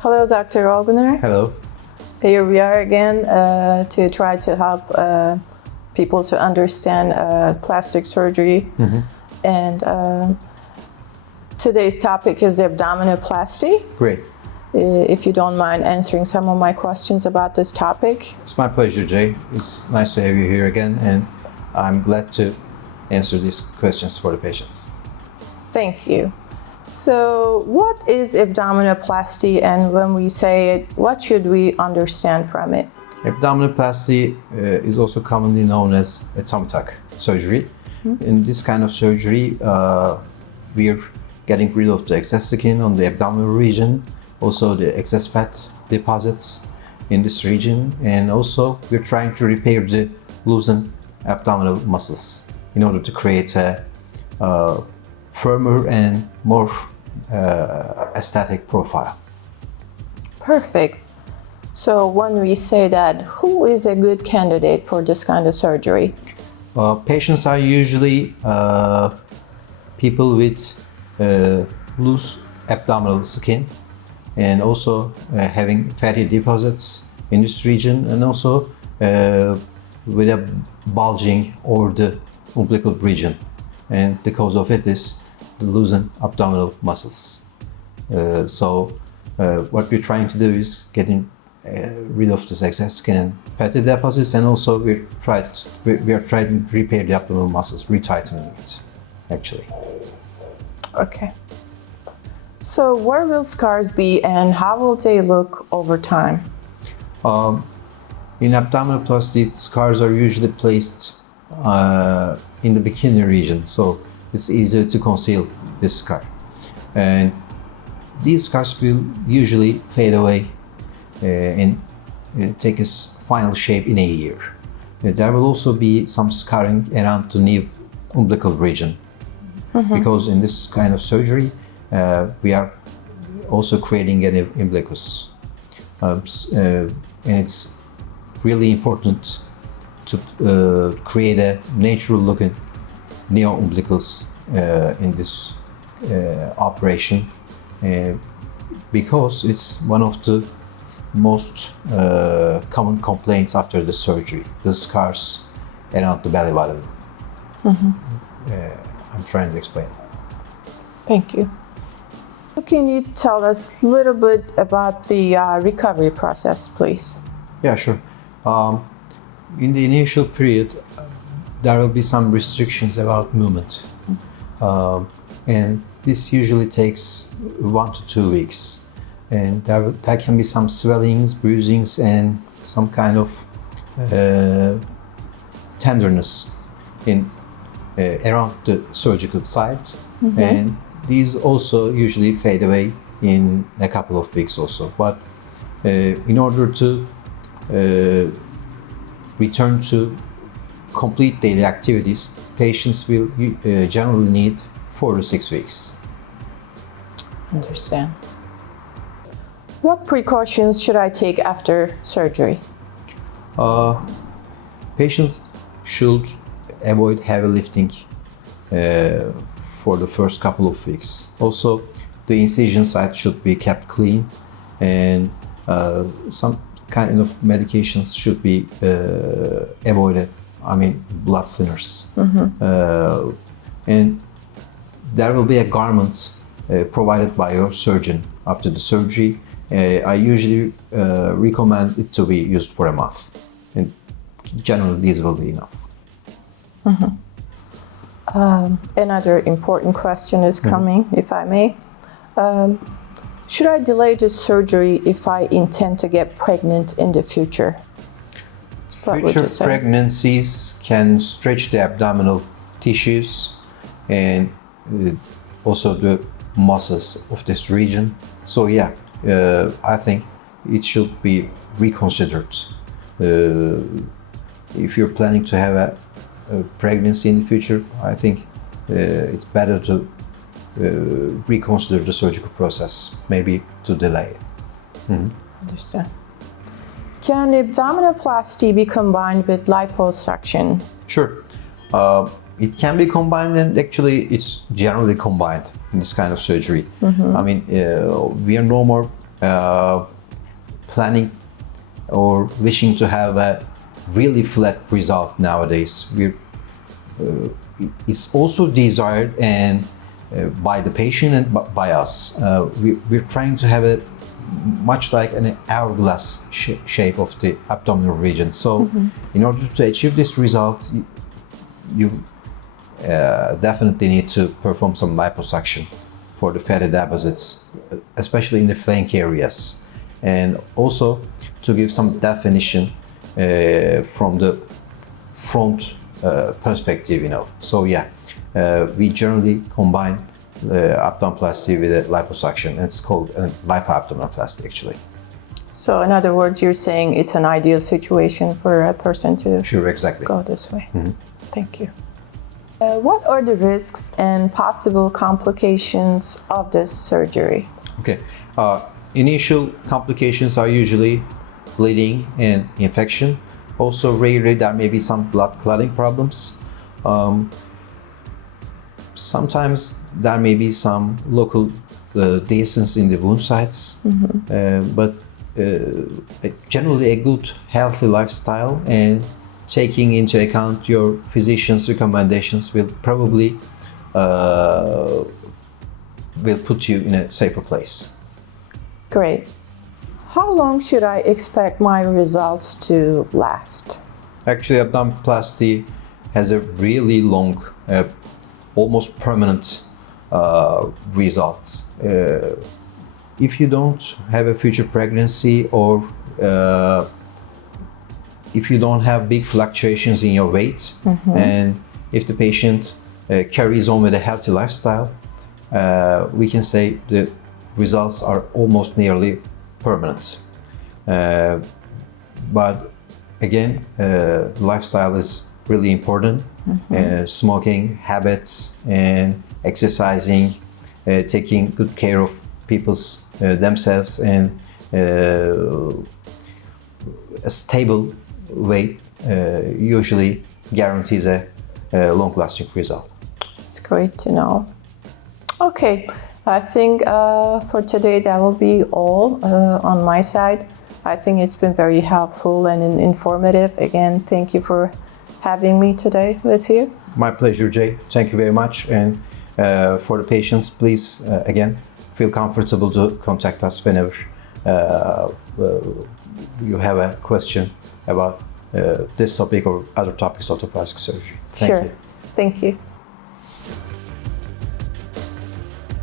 Hello, Dr. Olguner. Hello. Here we are again to try to help people to understand plastic surgery. And today's topic is abdominoplasty. Great. If you don't mind answering some of my questions about this topic. It's my pleasure, Jay. It's nice to have you here again, and I'm glad to answer these questions for the patients. Thank you. So, what is abdominoplasty, and when we say it, what should we understand from it? Abdominoplasty is also commonly known as a tummy tuck surgery. In this kind of surgery, we're getting rid of the excess skin on the abdominal region, also the excess fat deposits in this region, and also we're trying to repair the loosened abdominal muscles in order to create a firmer and more aesthetic profile. Perfect. So when we say that, who is a good candidate for this kind of surgery? Patients are usually people with loose abdominal skin and also having fatty deposits in this region, and also with a bulging over the umbilical region. And the cause of it is the loosened abdominal muscles. So what we're trying to do is getting rid of this excess skin and fatty deposits, and also we are trying to repair the abdominal muscles, retightening it, actually. Okay. So where will scars be and how will they look over time? In abdominoplasty, scars are usually placed in the bikini region, so it's easier to conceal this scar. And these scars will usually fade away and take its final shape in a year. There will also be some scarring around the knee umbilical region, because in this kind of surgery, we are also creating an umbilicus. And it's really important to create a natural looking neo-umbilicus in this operation, because it's one of the most common complaints after the surgery, the scars around the belly button. I'm trying to explain it. Thank you. Can you tell us a little bit about the recovery process, please? Yeah, sure. In the initial period, there will be some restrictions about movement. And this usually takes 1 to 2 weeks. And there can be some swellings, bruisings, and some kind of tenderness around the surgical site. And these also usually fade away in a couple of weeks also. But in order to return to complete daily activities, patients will generally need 4 to 6 weeks. Understand. What precautions should I take after surgery? Patients should avoid heavy lifting for the first couple of weeks. Also, the incision site should be kept clean, and some kind of medications should be avoided. I mean, blood thinners. And there will be a garment provided by your surgeon after the surgery. I usually recommend it to be used for a month, and generally these will be enough. Another important question is coming, if I may. Should I delay the surgery if I intend to get pregnant in the future? Future pregnancies can stretch the abdominal tissues and also the muscles of this region. So yeah, I think it should be reconsidered. If you're planning to have a pregnancy in the future, I think it's better to reconsider the surgical process, maybe to delay it. Understand. Can abdominoplasty be combined with liposuction? Sure. It can be combined, and actually it's generally combined in this kind of surgery. I mean, we are no more planning or wishing to have a really flat result nowadays. It's also desired and by the patient and by us. We're trying to have a much like an hourglass shape of the abdominal region. So in order to achieve this result, you definitely need to perform some liposuction for the fatty deposits, especially in the flank areas, and also to give some definition from the front perspective, you know. So yeah, we generally combine abdominoplasty with a liposuction. It's called lipoabdominoplasty actually. So in other words, you're saying it's an ideal situation for a person to Sure, exactly. go this way. Thank you. What are the risks and possible complications of this surgery? Okay. Initial complications are usually bleeding and infection. Also, rarely there may be some blood clotting problems. Sometimes there may be some local dehiscence in the wound sites, but generally a good healthy lifestyle and taking into account your physician's recommendations will probably will put you in a safer place. Great. How long should I expect my results to last? Actually, abdominoplasty has a really long, almost permanent results. If you don't have a future pregnancy or if you don't have big fluctuations in your weight, and if the patient carries on with a healthy lifestyle, we can say the results are almost nearly permanent. But again, lifestyle is really important. Smoking habits and exercising, taking good care of people's themselves, and a stable weight usually guarantees a long-lasting result. It's great to know. Okay, I think for today that will be all on my side. I think it's been very helpful and informative. Again, thank you for having me today with you. My pleasure, Jay. Thank you very much. And for the patients, please, again, feel comfortable to contact us whenever you have a question about this topic or other topics of the plastic surgery. Thank you. Thank you.